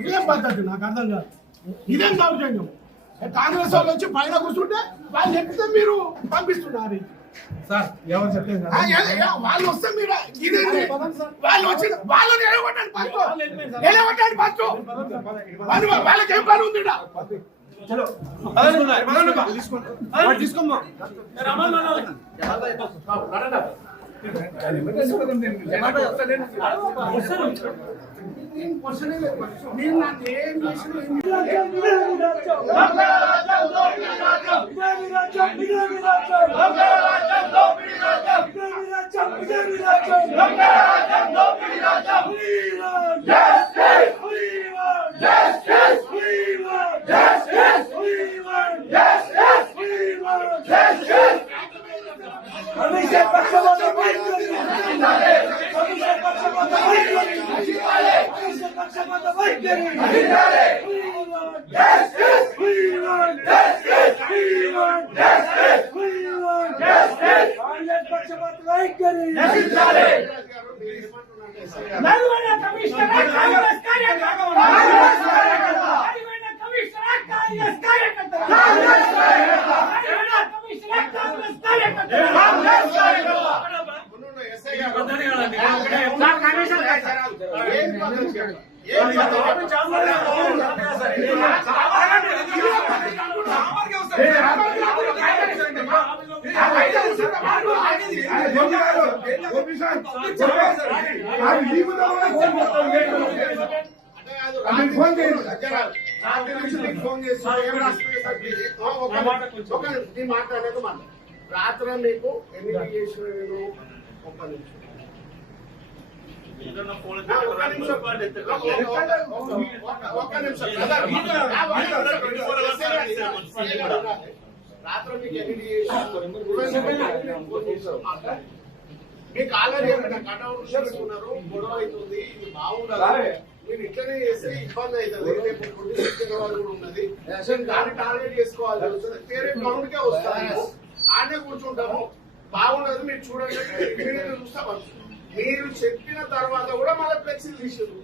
ఇదేం పద్ధతి నాకు అర్థం కాదు. ఇదేం దౌర్జన్యం? కాంగ్రెస్ వాళ్ళు వచ్చి పైన కూర్చుంటే వాళ్ళు ఎక్కితే మీరు పంపిస్తున్నారు సార్. ఎవరు చెప్పలేదు వాళ్ళు వస్తే మీరు ఇదేంటి? వాళ్ళు వచ్చి వాళ్ళని నిలబడ్డాడు ఫస్ట్ వాళ్ళకి ఏం పని ఉంది? తీసుకోమ్మా నేను నాకు ఏం చేసిన రాత్రి మీకు ఎన్ని చేసిన ఒక్క నిమిషం రాత్రి మీకు ఎన్ని మీకు ఆల్రెడీ కటౌట్ చేసుకున్నారు, గొడవ అవుతుంది, ఇది బాగుండాలి, మీరు ఇట్లనే చేస్తే ఇబ్బంది అవుతుంది, రేపు పుట్టిన వాళ్ళు కూడా ఉన్నది, దాన్ని టార్గెట్ చేసుకోవాలి, వేరే గ్రౌండ్ కే వస్తాము, ఆడనే కూర్చుంటాము, బాగుండదు, మీరు చూడండి చూస్తాం. మీరు చెప్పిన తర్వాత కూడా మళ్ళీ ఫ్లెక్సీలు తీసారు.